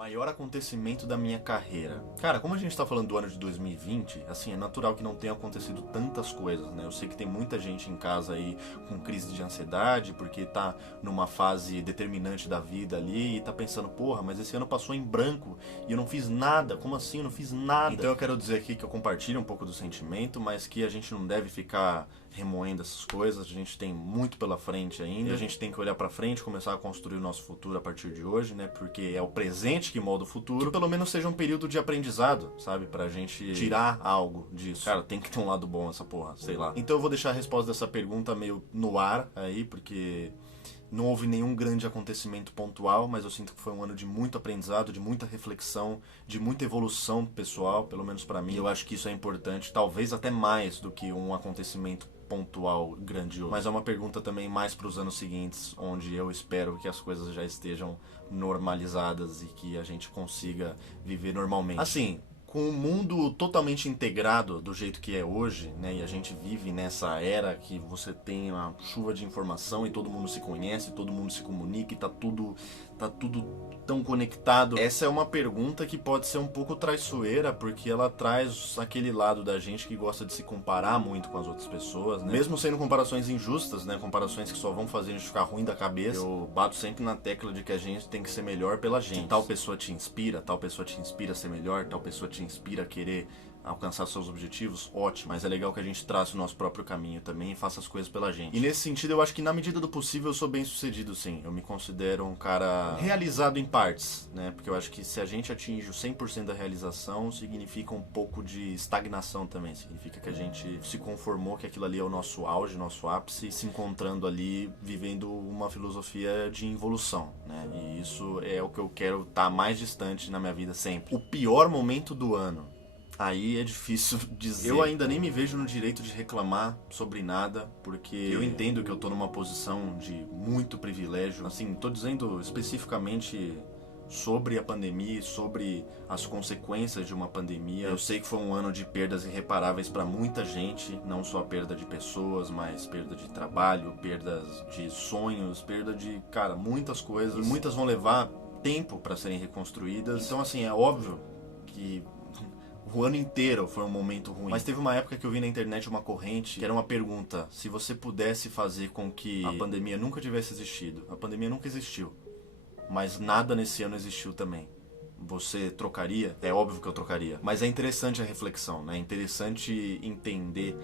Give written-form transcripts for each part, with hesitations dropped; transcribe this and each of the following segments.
Maior acontecimento da minha carreira. Cara, como a gente tá falando do ano de 2020, assim, é natural que não tenha acontecido tantas coisas, né? Eu sei que tem muita gente em casa aí com crise de ansiedade, porque tá numa fase determinante da vida ali e tá pensando, porra, mas esse ano passou em branco e eu não fiz nada. Como assim? Eu não fiz nada. Então eu quero dizer aqui que eu compartilho um pouco do sentimento, mas que a gente não deve ficar remoendo essas coisas. A gente tem muito pela frente ainda. E a gente tem que olhar pra frente, começar a construir o nosso futuro a partir de hoje, né? Porque é o presente que molda o futuro. Que pelo menos seja um período de aprendizado, sabe? Pra gente tirar algo disso. Cara, tem que ter um lado bom essa porra, sei lá. Então eu vou deixar a resposta dessa pergunta meio no ar aí, porque não houve nenhum grande acontecimento pontual, mas eu sinto que foi um ano de muito aprendizado, de muita reflexão, de muita evolução pessoal, pelo menos pra mim. Eu acho que isso é importante, talvez até mais do que um acontecimento pontual grandioso. Mas é uma pergunta também mais para os anos seguintes, onde eu espero que as coisas já estejam normalizadas e que a gente consiga viver normalmente. Assim, com o mundo totalmente integrado do jeito que é hoje, né, e a gente vive nessa era que você tem uma chuva de informação e todo mundo se conhece, todo mundo se comunica e tá tudo tão conectado. Essa é uma pergunta que pode ser um pouco traiçoeira, porque ela traz aquele lado da gente que gosta de se comparar muito com as outras pessoas, né? Mesmo sendo comparações injustas, né, comparações que só vão fazer a gente ficar ruim da cabeça. Eu bato sempre na tecla de que a gente tem que ser melhor pela gente. Se tal pessoa te inspira, tal pessoa te inspira a ser melhor, tal pessoa te inspira a querer alcançar seus objetivos, ótimo. Mas é legal que a gente trace o nosso próprio caminho também e faça as coisas pela gente. E nesse sentido, eu acho que na medida do possível eu sou bem sucedido, sim. Eu me considero um cara realizado em partes, né? Porque eu acho que se a gente atinge o 100% da realização, significa um pouco de estagnação também. Significa que a gente se conformou que aquilo ali é o nosso auge, nosso ápice, se encontrando ali, vivendo uma filosofia de involução, né? E isso é o que eu quero estar mais distante na minha vida sempre. O pior momento do ano. Aí é difícil dizer. Eu ainda nem me vejo no direito de reclamar sobre nada, porque eu entendo que eu tô numa posição de muito privilégio. Assim, tô dizendo especificamente sobre a pandemia e sobre as consequências de uma pandemia. Eu sei que foi um ano de perdas irreparáveis para muita gente, não só perda de pessoas, mas perda de trabalho, perdas de sonhos, perda de, cara, muitas coisas. E muitas vão levar tempo para serem reconstruídas. Então, assim, é óbvio que o ano inteiro foi um momento ruim. Mas teve uma época que eu vi na internet uma corrente que era uma pergunta: se você pudesse fazer com que a pandemia nunca tivesse existido. A pandemia nunca existiu, mas nada nesse ano existiu também. Você trocaria? É óbvio que eu trocaria. Mas é interessante a reflexão, né? É interessante entender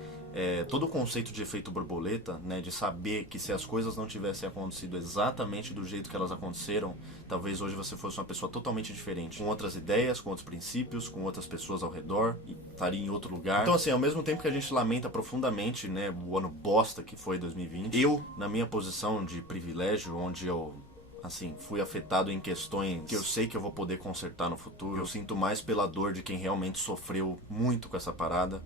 todo o conceito de efeito borboleta, né? De saber que se as coisas não tivessem acontecido exatamente do jeito que elas aconteceram, talvez hoje você fosse uma pessoa totalmente diferente. Com outras ideias, com outros princípios, com outras pessoas ao redor, e estaria em outro lugar. Então, assim, ao mesmo tempo que a gente lamenta profundamente, né, o ano bosta que foi 2020, eu, na minha posição de privilégio, onde eu assim, fui afetado em questões que eu sei que eu vou poder consertar no futuro. Eu sinto mais pela dor de quem realmente sofreu muito com essa parada.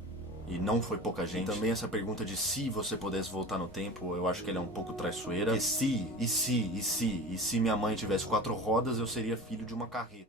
E não foi pouca gente. E também essa pergunta de se você pudesse voltar no tempo, eu acho que ele é um pouco traiçoeira. E se minha mãe tivesse 4 rodas, eu seria filho de uma carreta.